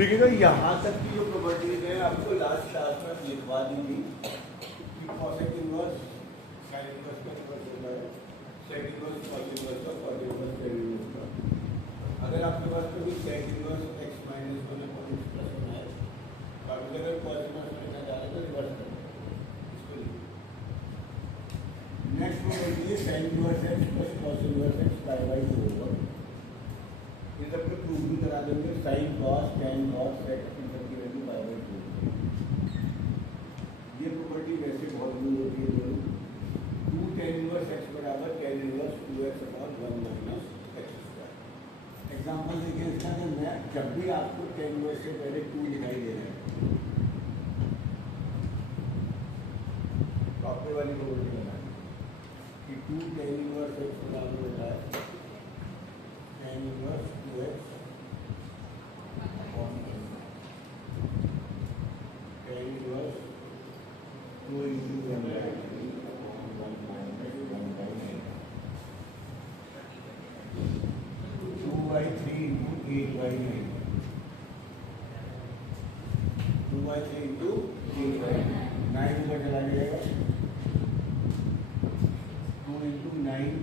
देखिएगा यहाँ तक की जो प्रॉपर्टीज है आपको लास्ट क्लास में लिखवा दी थी कि कॉसेक इनवर्स साइन इनवर्स का इनवर्स होता है, सेक इनवर्स कॉस इनवर्स का, कॉट इनवर्स टेन इनवर्स का। अगर आपके पास कभी sec inverse x minus one upon x plus one है तो आप अगर कॉस इनवर्स लिखना चाह रहे हैं तो रिवर्स करें इसको लिखिए। नेक्स्ट प्रॉपर्टी है sine inverse x plus cos inverse x pi by 2 over. ये सब को प्रूव भी करा देंगे। Sine cos tan cosec इन सब की वैल्यू पाई बाई 2। ये प्रॉपर्टी वैसे बहुत यूज होती है दोनों। 2 टेन इनवर्स एक्स बराबर tan inverse 2x upon 1 minus x square. Example देखिए इसका कि मैं जब भी आपको टेन इनवर्स से पहले 2 दिखाई दे रहा है तो आपने वाली प्रॉपर्टी बनानी कि 2 टेन इनवर्स एक्स बराबर होता है tan inverse 2x upon tan inverse 2 into 1 by 3 upon 1 minus 1 by 9। 2 by 3 into 8 by 9। 2 by 3 into 8 by 9 ऊपर चला जाएगा। 2 into 9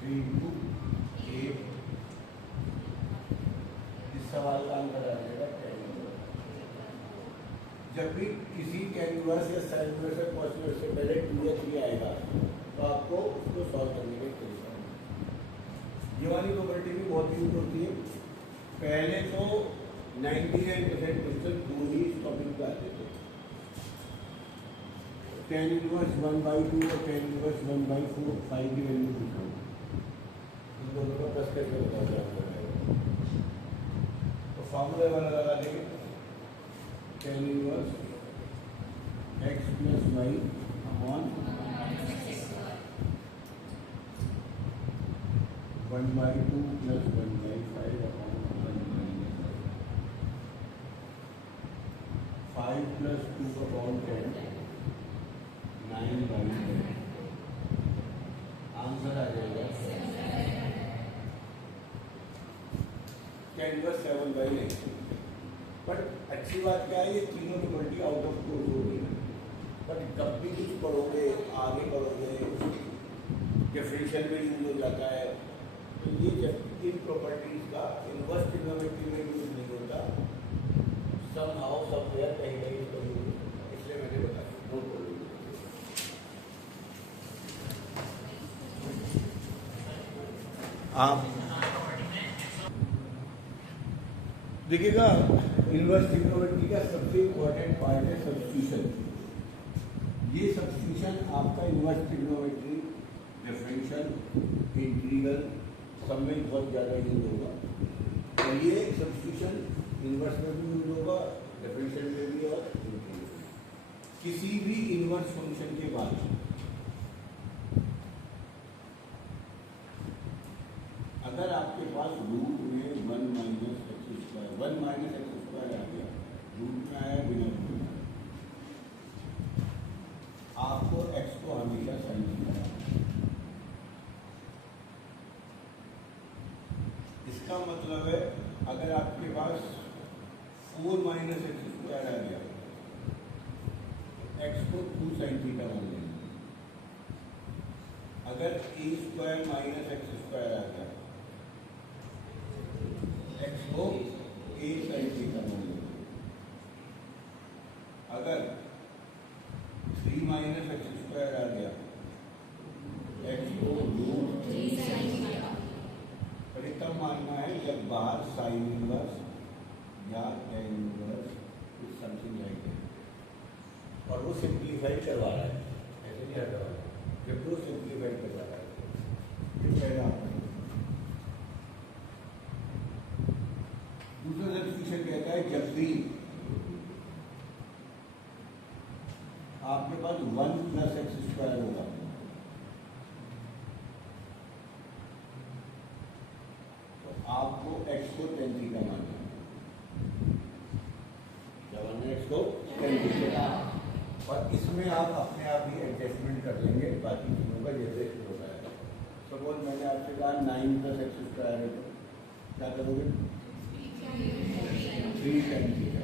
3 into 8। इस सवाल का आंसर आ जाएगा टेन इनवर्स। जब भी किसी टेन इनवर्स या साइन इनवर्स या कॉस इनवर्स से पहले 2x भी आएगा तो आपको उसको सॉल्व करने का तरीका है। ये वाली प्रॉपर्टी भी बहुत यूज होती है। पहले तो 99% क्वेश्चन 2 ही इस टॉपिक पे आते थे। टेन इनवर्स 1/2 और टेन इनवर्स 1/4 5 की वैल्यू पूछा इन दोनों का प्लस करके बताया जाएगा। तो फॉर्मूला वाला लगा देंगे tan inverse x plus y upon 1/2 plus 1/5 upon 1 minus 5 plus 2 upon 10 9/10। Answer आ जाएगा टेन इनवर्स 7/9। बट अच्छी बात क्या है, ये तीनों प्रॉपर्टी आउट ऑफ कोर्स हो गई। बट जब भी कुछ पढ़ोगे आगे पढ़ोगे डिफरेंशियल में यूज हो जाता है तो ये जब इन प्रॉपर्टीज का इनवर्स ट्रिग्नोमेट्री में यूज नहीं होता, समहाउ समवेयर कहीं कहीं इसको यूज होता है। इसलिए मैंने बताया नोट कर लीजिए। आप देखिएगा इनवर्स ट्रिग्नोमेट्री का सबसे इम्पोर्टेंट पार्ट है सब्स्टिट्यूशन। ये सब्स्टिट्यूशन आपका इनवर्स ट्रिग्नोमेट्री डिफरेंशियल इंटीग्रल सब में बहुत ज़्यादा यूज होगा। और ये सब्स्टिट्यूशन इनवर्स में भी यूज होगा, डिफरेंशियल में भी और इंटीग्रल। किसी भी इनवर्स फंक्शन के बाद अगर आपके पास रूट में 1 माइनस एक्स स्क्वायर आ गया, रूट में आया बिना रूट में, आपको एक्स को हमेशा साइन थीटा। इसका मतलब है अगर आपके पास 4 माइनस एक्स स्क्वायर आ गया एक्स को 2 साइन थीटा मान लेंगे। अगर ए स्क्वायर माइनस एक्स स्क्वायर आ गया एक्स को ए साइन थीटा मान लेंगे। अगर 3 माइनस एक्स स्क्वायर आ गया एक्स को रूट 3 साइन थीटा। पर तब मानना है जब बाहर साइन इनवर्स या टेन इनवर्स कुछ समथिंग लाइक है और वो सिंप्लीफाई करवा रहा है, ऐसे नहीं करवा रहा है। जब वो सिंप्लीफाई करवा रहा है ये पहला। दूसरा सब्स्टिट्यूशन कहता है जब भी आपके पास 1 प्लस एक्स स्क्वायर होगा तो आपको एक्स को टेन थीटा मानना है। जब हमने एक्स को टेन थीटा, और इसमें आप अपने आप ही एडजस्टमेंट कर लेंगे बाकी चीज़ों का जैसे होता है। सपोज मैंने आपसे कहा 9 प्लस एक्स स्क्वायर है तो क्या करोगे? 3 tan थीटा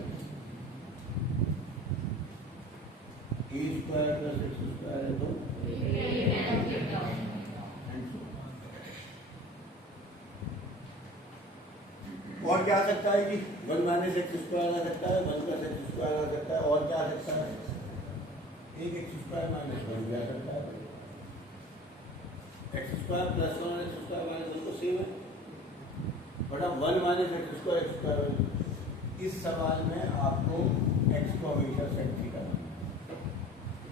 ए स्क्वायर प्लस एक्स स्क्वायर है तो और क्या आ सकता है जी? 1 माइनस एक्स स्क्वायर आ सकता है, 1 प्लस एक्स स्क्वायर आ सकता है, और क्या आ सकता है? एक एक्स स्क्वायर माइनस 1 भी आ सकता है। X square plus 1 x square minus 1 तो सेम है, बट अब 1 माइनस एक्स स्क्वायर इस सवाल में आपको एक्स को हमेशा सेक थीटा,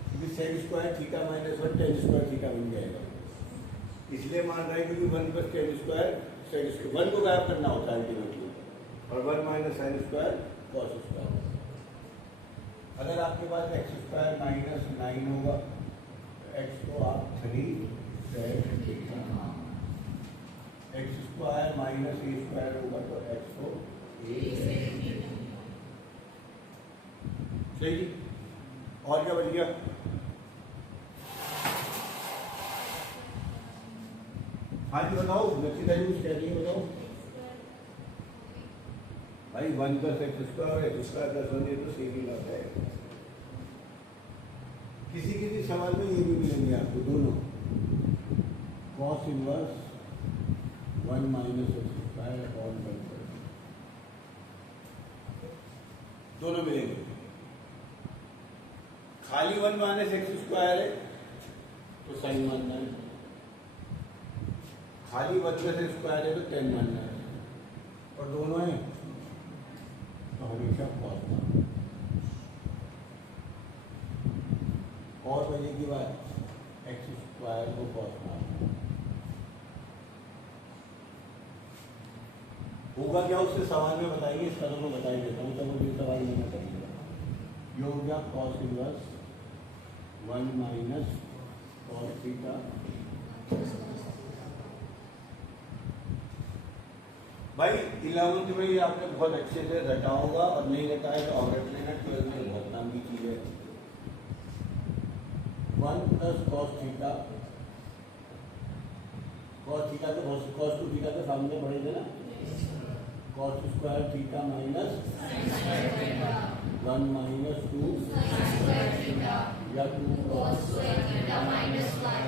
क्योंकि sec square theta minus 1 tan square theta बन जाएगा, इसलिए मान रहे हैं क्योंकि 1 plus tan square sec square 1 को गायब करना होता है अल्टीमेटली, और 1 minus sine square cos square. अगर आपके पास एक्स स्क्वायर माइनस 9 होगा, एक्स को आप 3 sec theta, x square minus a square होगा तो एक्स को सही। और क्या बन गया? हाँ जी बताओ, नक्की तारीख क्या नहीं बताओ भाई। 1 प्लस एक्स स्क्वायर है, स्क्वायर प्लस 1 ये तो सेम ही बात है। किसी किसी सवाल में ये भी मिलेंगे आपको दोनों, cos inverse 1 minus x square upon 1 दोनों मिलेंगे। खाली 1 माइनस एक्स स्क्वायर है तो साइन मानना है, खाली 1 प्लस एक्स स्क्वायर है तो टेन मानना है, और दोनों है तो हमेशा कॉस मानना है। और मजे की बात, एक्स स्क्वायर को कॉस मानना है। होगा क्या उससे सवाल में बताएंगे, इसका तो मैं बता ही देता हूँ, तो मुझे सवाल नहीं करिएगा। ये हो गया cos inverse 1 minus cos theta भाई 11th में ये आपने बहुत अच्छे से रटा होगा, और नहीं रटा है तो और रट लेना, 12th में बहुत काम की चीज है। 1 plus cos theta, cos theta तो कॉस टू थीटा के सामने पढ़े थे ना, cos square theta minus 1 minus 2 या 2 कॉस थीटा माइनस 1।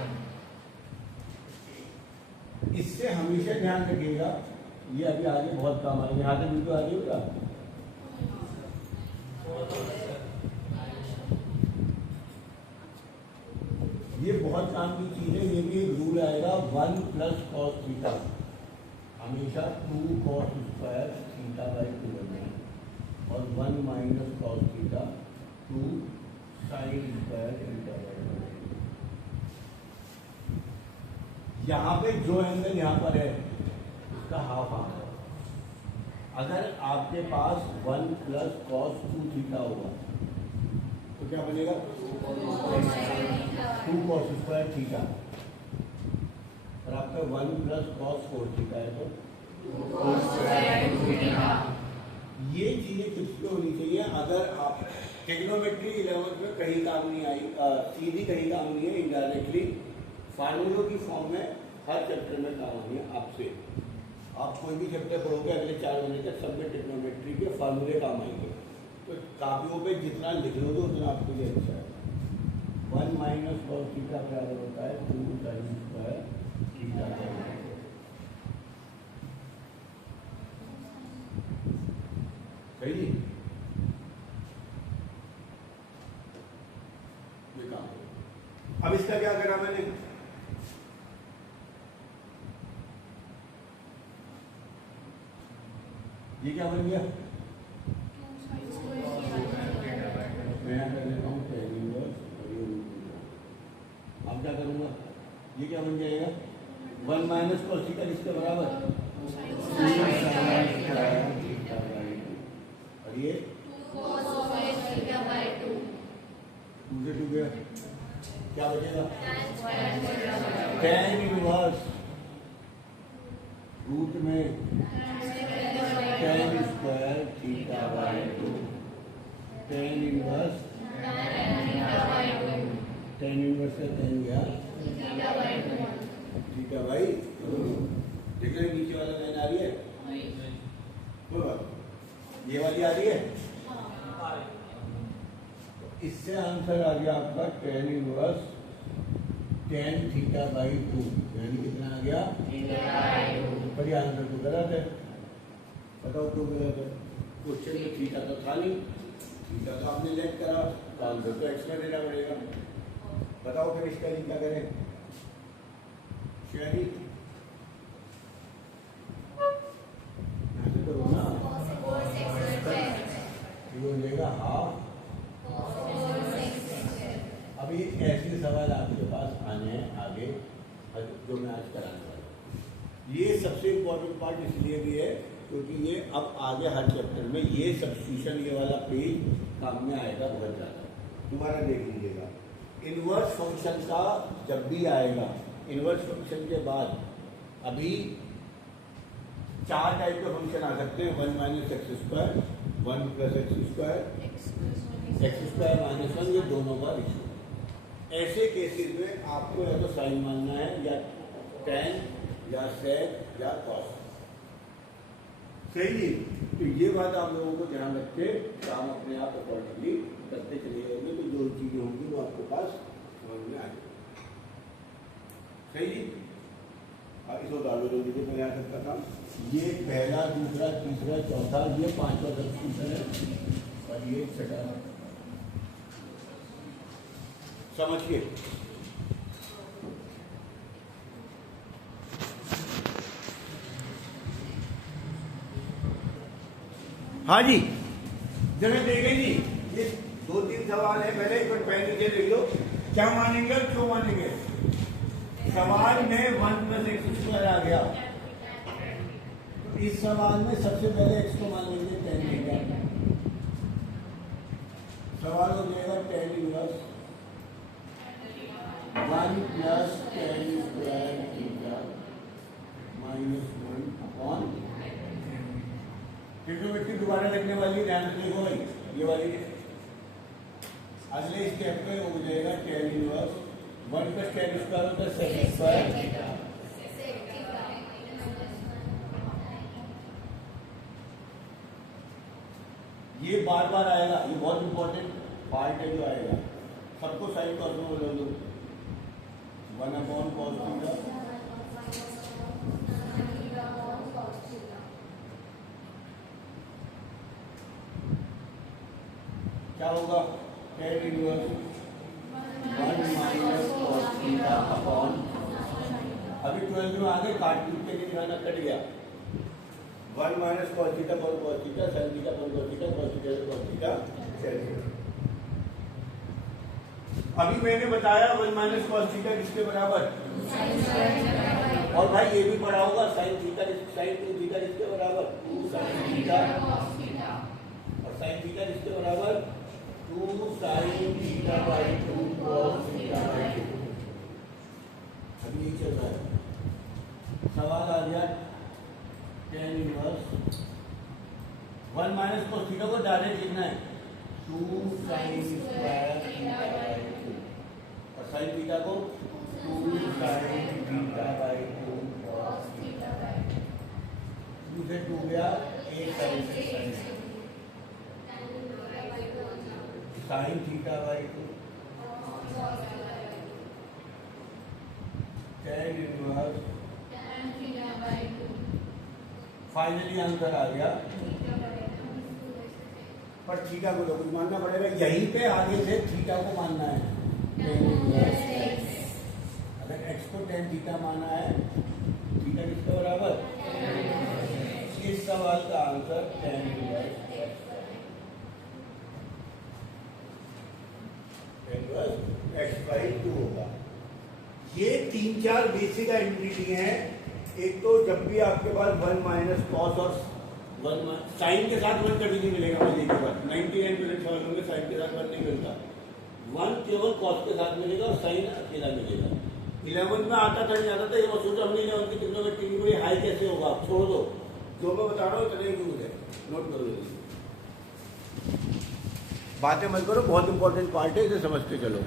इससे हमेशा ध्यान रखिएगा, ये अभी आगे बहुत काम आएगा। यहाँ से वीडियो आगे होगा, ये बहुत काम की चीज है। ये भी एक रूल आएगा, 1 प्लस कॉस थीटा हमेशा 2 कॉस स्क्वायर थीटा बाई 2 बनेगा, और 1 minus cos theta 2 sine square theta by 2 बनेगा। यहाँ पे जो एंगल यहाँ पर है उसका हाफ हाफ है। अगर आपके पास 1 प्लस कॉस 2 थीटा होगा तो क्या बनेगा? 2 कॉस स्क्वायर थीटा, और आपका 1 प्लस कॉस 4 थीटा है तो ये चीजें कुछ भी होनी चाहिए। अगर आप ट्रिग्नोमेट्री 11th में कहीं काम नहीं आई, सीधी कहीं काम नहीं है, इनडायरेक्टली फार्मूलों की फॉर्म में हर चैप्टर में काम आनी है आपसे। आप कोई भी चैप्टर पढ़ोगे अगले 4 महीने तक, सब में ट्रिग्नोमेट्री के फार्मूले काम आएंगे, तो कापियों पे जितना लिख लोगे उतना आपके लिए अच्छा है। 1 माइनस कॉस थीटा बराबर होता है 2 साइन स्क्वायर थीटा। सही, ये काम। अब इसका क्या करा मैंने? ये क्या बन गया? मैं कर लेता हूँ tan इनवर्स, अब क्या करूँगा? ये क्या बन जाएगा? 1 माइनस कॉस थीटा किसके बराबर? और ये 2 से 2 गया, क्या बचेगा? tan इनवर्स रूट में tan square theta by 2, tan inverse tan inverse से tan गया थीटा बाई 2। देख रहे नीचे वाला लाइन आ रही है? तो ये वाली आ रही है। तो इससे आंसर आ गया आपका tan inverse tan theta by 2, यानी कितना आ गया पर ये आंसर तो गलत है। बताओ क्यों गलत है? क्वेश्चन में थीटा तो था नहीं, थीटा तो आपने लेट करा, तो आंसर तो एक्स में देना पड़ेगा। बताओ फिर इसका क्या करें? शेयरिंग करो ना, हो जाएगा हाफ। अभी ऐसे सवाल आपके पास आने हैं आगे जो मैं आज कराने वाला हूँ। ये सबसे इम्पोर्टेंट पार्ट इसलिए भी है क्योंकि ये अब आगे हर चैप्टर में ये सब्स्टिट्यूशन ये वाला पेज काम में आएगा बहुत ज़्यादा। दोबारा देख लीजिएगा, इनवर्स फंक्शन का जब भी आएगा, इनवर्स फंक्शन के बाद अभी 4 टाइप के फंक्शन आ सकते हैं, 1 minus x square, 1 plus x square, x square minus 1, ये दोनों का रेशियो। ऐसे केसेस में आपको या तो साइन मानना है या tan या sec या cos। सही, तो ये बात आप लोगों को ध्यान रख के काम अपने आप अकॉर्डिंगली करते चले जाएंगे, तो जो चीजें होंगी वो आपके पास समझ में आ जाएगी। सही, इसको डालो जल्दी से, मैं आ सकता था। ये पहला, दूसरा, तीसरा, चौथा, ये 5वां सब्स्टिट्यूशन है और ये 6वां। समझिए, हाँ जी, जगह देखें जी, ये 2-3 सवाल है। पहले एक बार पहले नीचे देख लो, क्या मानेंगे और क्यों मानेंगे। सवाल में 1 प्लस एक्स स्क्वायर आ गया, तो इस सवाल में सबसे पहले एक्स को मान लेंगे tan थीटा। सवाल हो जाएगा tan inverse 1 plus tan square theta minus 1 upon, trigonometry दोबारा लिखने वाली ध्यान देखो भाई, ये वाली अगले स्टेप पे हो जाएगा tan inverse 1 plus tan square होता है sec स्क्वायर, ये बार बार आएगा, ये बहुत इंपॉर्टेंट पार्ट है जो आएगा। सबको साइन कॉस में बोलो दो, 1 अपॉन कॉस थीटा क्या होगा, tan inverse 1 minus cos theta upon, अभी 12 में आगे काट पीट के निशाना कट गया, 1 minus cos theta upon cos theta sin theta upon cos theta cos theta cos theta sin theta. अभी मैंने बताया 1 माइनस कॉस थीटा किसके बराबर, और भाई ये भी पढ़ा होगा sin थीटा sin 2 थीटा किसके बराबर 2 sin थीटा, और sin थीटा किसके बराबर 2 sin theta by 2 cos theta by 2। अभी ये चल रहा है। सवाल आ गया tan inverse 1 minus cos theta को डायरेक्ट लिखना है 2 sin स्क्वायर थीटा बाई 2, और sin थीटा को 2 sin theta by 2 cos theta by 2 से 2 गया 1 sin theta by 2 tan inverse finally answer आ गया, पर थीटा को कुछ मानना पड़ेगा, यहीं पे आगे से थीटा को मानना है। अगर एक्स को tan थीटा माना है, थीटा किसके बराबर, इस सवाल का answer tan inverse x by 2 होगा। ये 3-4 बेसिक आइडेंटिटी हैं। एक तो जब भी आपके पास 1 माइनस कॉस और 1 साइन के साथ 1 कभी नहीं मिलेगा, मुझे के बाद 99% सवाल होंगे साइन के साथ 1 नहीं मिलता, 1 केवल कॉस के साथ मिलेगा और साइन अकेला मिलेगा। 11 में आता था नहीं आता था, ये मैं सोचा हमने 11 की ट्रिग्नोमेट्री की बड़ी हाई कैसे होगा, आप छोड़ दो, जो मैं बता रहा हूँ इतना ही यूज है, नोट करो जल्दी, बातें मत करो, बहुत इंपॉर्टेंट पार्ट है, इसे समझते चलो।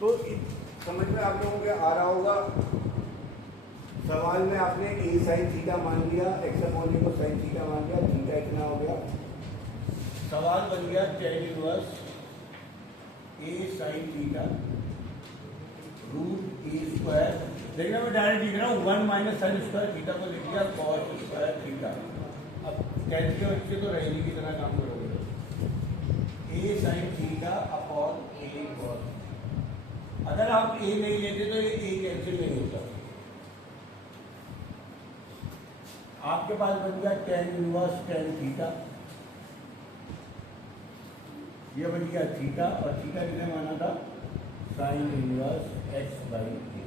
तो समझ में आप लोगों के आ रहा होगा। सवाल में आपने ए साइन थीटा मान लिया, एक्स अपॉन ए को साइन थीटा मान लिया, थीटा इतना हो गया। सवाल बन गया टेन इनवर्स ए साइन थीटा रूट ए स्क्वायर। देखना मैं डायरेक्ट लिख रहा हूँ, 1 माइनस साइन स्क्वायर थीटा को लिख दिया कॉस स्क्वायर थीटा। अब टेन के बच्चे तो रहेगी की तरह काम करोगे, ए साइन थीटा अपॉन ए कॉस। अगर आप ए नहीं लेते तो ये ए कैंसिल नहीं होता। आपके पास बन गया टेन इनवर्स टेन थीटा, ये बन गया थीटा, और थीटा कितने माना था, साइन इनवर्स एक्स बाई ए।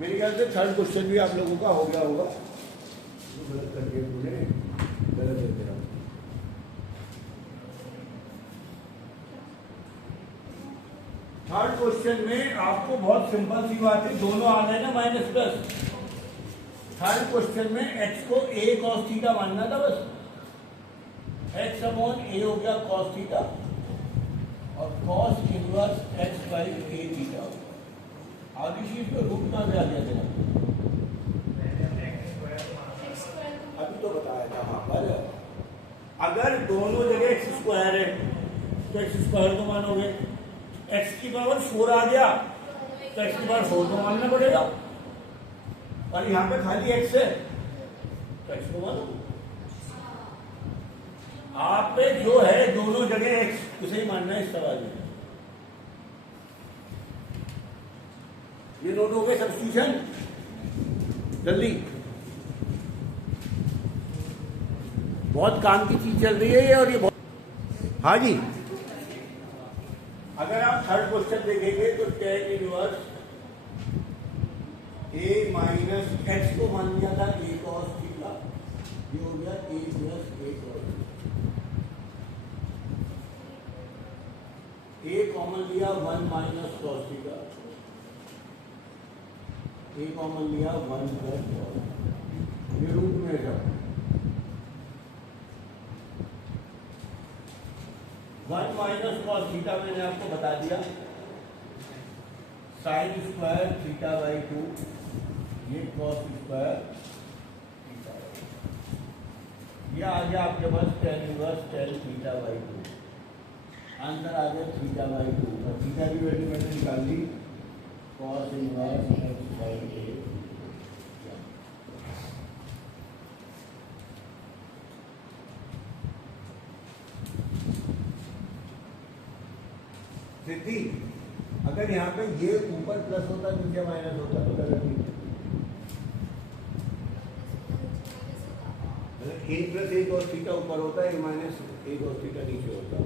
मेरे ख्याल से थर्ड क्वेश्चन भी आप लोगों का हो गया होगा। गलत करके पूरे गलत देते रहो। थर्ड क्वेश्चन में आपको बहुत सिंपल सी बात है, दोनों आ गए ना माइनस प्लस। थर्ड क्वेश्चन में एक्स को ए कॉस थीटा मानना था बस, एक्स अपॉन ए हो गया कॉस थीटा, और cos inverse x by A theta. आगे चीज को रूट कहाँ से आ गया था, अभी तो बताया था वहां पर। अगर दोनों जगह एक्स स्क्वायर है तो एक्स स्क्वायर को मानोगे, एक्स की पावर 4 आ गया तो एक्स की पावर 4 को मानना पड़ेगा, और यहाँ पे खाली एक्स है तो एक्स को मानो। आप पे जो है दोनों जगह एक्स, उसे ही मानना है इस सवाल में। ये नोट हो गए सब्स्टिट्यूशन, जल्दी, बहुत काम की चीज चल रही है ये, और ये बहुत। हाँ जी, अगर आप थर्ड क्वेश्चन देखेंगे तो टेन इनवर्स ए माइनस एक्स को मान लिया था ए कॉस थीटा, ये हो गया ए प्लस ए कॉस। ए कॉमन लिया 1 माइनस कॉस थीटा, ए कॉमन लिया 1 प्लस कॉस, ये रूट में है। 1 माइनस कॉस थीटा मैंने आपको बता दिया, साइन स्क्वायर थीटा बाई 2, ये कॉस स्क्वायर थीटा, ये आ गया आपके पास tan inverse tan theta by 2। Answer आ गया थीटा बाई 2, और थीटा की वैल्यू मैंने निकाल ली कॉस इनवर्स एक्स बाई ए। सिद्धि, अगर यहाँ पे ये ऊपर प्लस होता नीचे माइनस होता तो गलत नहीं। ए प्लस ए कॉस थीटा ऊपर होता है, ए माइनस ए कॉस थीटा नीचे होता,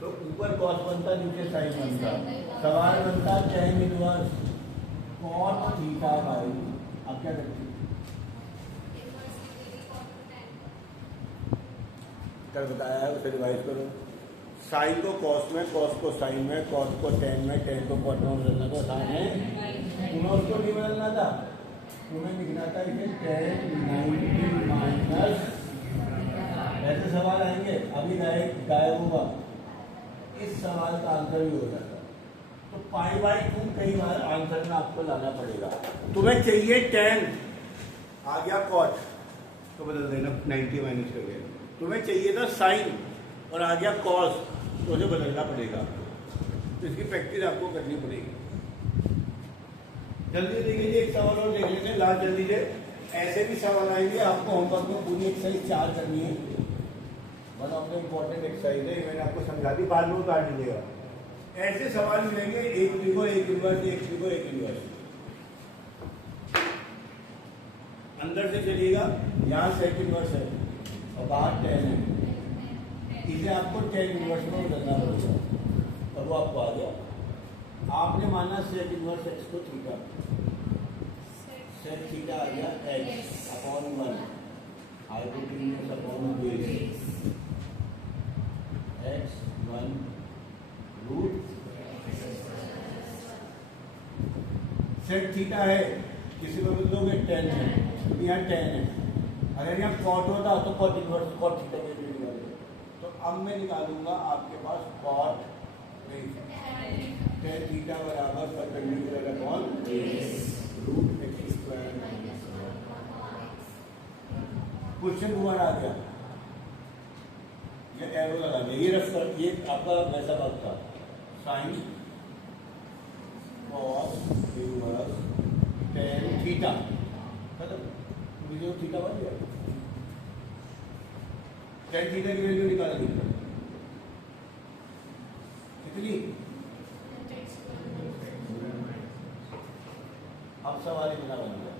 तो ऊपर कॉस बनता नीचे साइन बनता। सवाल बनता tan inverse cos theta by, अब क्या करते कल बताया है उसे रिवाइज करो। साइन को कॉस में, कॉस को साइन में, कॉस को टेन में, टेन को कॉट में बदलना तो आसान है। तुम्हें उसको नहीं बदलना था, तुम्हें लिखना था इसे टेन 90 माइनस, ऐसे सवाल आएंगे, अभी गायब होगा। इस सवाल का आंसर भी हो जाता, तो पाई बाई 2 कई बार आंसर में आपको लाना पड़ेगा। तुम्हें चाहिए टेन, आ गया कॉट तो बदल देना 90 माइनस करके। तुम्हें चाहिए था साइन और आ गया कॉस, तो उसे बदलना पड़ेगा। तो इसकी प्रैक्टिस आपको करनी पड़ेगी। जल्दी देख लीजिए, एक सवाल और देख लेते हैं, लास्ट जल्दी से। ऐसे भी सवाल आएंगे, आपको होमवर्क में पूरी एक्सरसाइज 4 करनी है। One of the important exercise है, मैंने आपको समझा दी, बाद में उतार दीजिएगा। ऐसे सवाल मिलेंगे, एक लिखो एक इनवर्स, एक लिखो एक इनवर्स, अंदर से चलिएगा, यहाँ सेट इनवर्स है और बाहर टेन है, इसे आपको टेन इनवर्स में बदलना पड़ेगा, और वो आपको आ गया। आपने माना सेट इनवर्स एक्स को थीटा, सेट थीटा आ गया x upon 1, hypotenuse upon base, x 1 root sec theta है, किसी में बदलोगे 10 है, यहाँ 10 है। अगर यहाँ कॉट होता तो कॉट इनवर्स कॉट थीटा के लिए निकालोगे। तो अब मैं निकालूंगा आपके पास कॉट टेन थीटा बराबर perpendicular upon root x square question दोबारा आ गया, ये एरो लगा दिया, ये रफ कर, ये आपका वैसा बात था sine cos inverse tan theta, खत्म। मुझे थीटा बन गया, टेन थीटा की वैल्यू निकाल दी कितनी। अब सवाल इतना बन गया,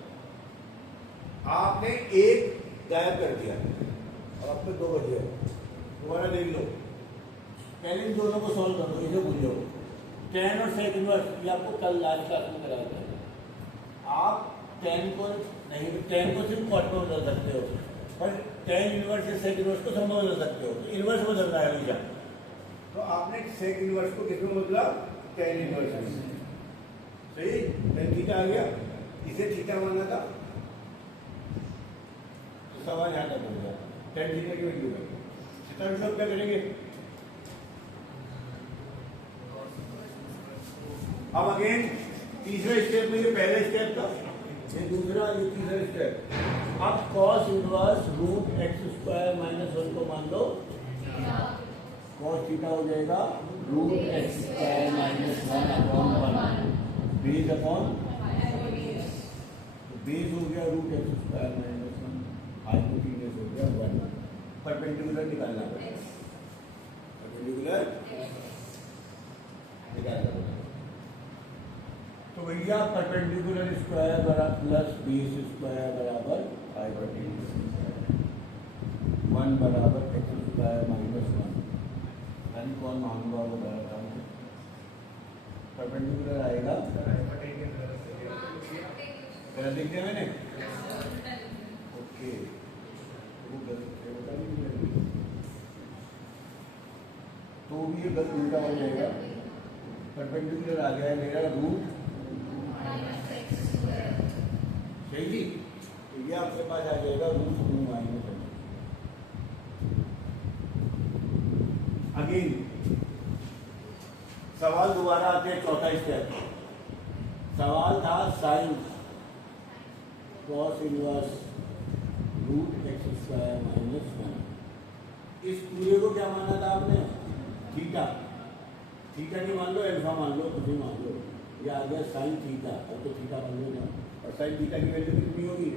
आपने एक गायब कर दिया और अब में 2 बजे दोबारा देख लो, पहले इन दोनों को सॉल्व कर दो, इसे भूल जाओ। टेन और सेक इनवर्स ये आपको कल लास्ट क्लास में कराया था। आप टेन को नहीं, टेन को सिर्फ कॉट में बदल सकते हो, पर टेन इनवर्स या सेक इनवर्स को सब में बदल सकते हो, तो इनवर्स बदल रहा है हमेशा। तो आपने सेक इनवर्स को किसमें बदला, टेन इनवर्स में, सही। टेन थीटा आ गया, इसे थीटा माना था, तो सवाल यहाँ तक हो गया, टेन थीटा की वैल्यू है। सब क्या करेंगे, अब अगेन तीसरा स्टेप में, ये पहला स्टेप था, ये दूसरा, ये तीसरा स्टेप। अब cos inverse root x square minus 1 को मान लो, cos थीटा हो जाएगा root x square minus 1 upon 1 base upon, base हो गया root x square minus 1, hypotenuse हो गया 1, परपेंडिकुलर निकालना पड़ेगा, परपेंडिकुलर निकालना पड़ेगा। तो भैया परपेंडिकुलर स्क्वायर बराबर प्लस बेस स्क्वायर बराबर हाइपोटेन्यूज 1 बराबर एक्स स्क्वायर माइनस 1, यानी कौन मांगूंगा वो बराबर परपेंडिकुलर आएगा, गलत लिख दिया मैंने, ओके। तो भी ये गलत उल्टा हो जाएगा, परपेंडिकुलर आ गया है मेरा रूट, सही जी। तो ये आपके पास आ जाएगा रूट 2 माइनस। अगेन सवाल दोबारा आते हैं, चौथा स्टेप। सवाल था sine cos inverse root x square minus 1, इस पूरे को क्या माना था आपने, थीटा। थीटा नहीं मान लो, अल्फा मान लो, कुछ मान लो, ये आ गया साइन थीटा, अब तो थीटा मान लो ना, और साइन थीटा की वैल्यू कितनी होगी,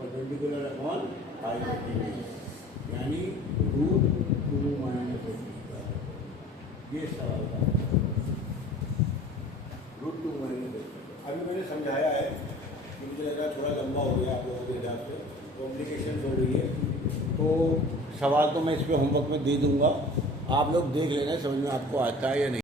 परपेंडिकुलर अपॉन हाइपोटेन्यूज, यानी रूट 2 माइनस एक्स स्क्वायर। ये सवाल था रूट 2 माइनस एक्स स्क्वायर। अभी मैंने समझाया है कि मुझे लग रहा है थोड़ा लंबा हो गया आप लोगों के हिसाब से, कॉम्प्लिकेशन हो रही है, तो सवाल तो मैं इस पर होमवर्क में दे दूंगा, आप लोग देख लेना समझ में आपको आता है या नहीं।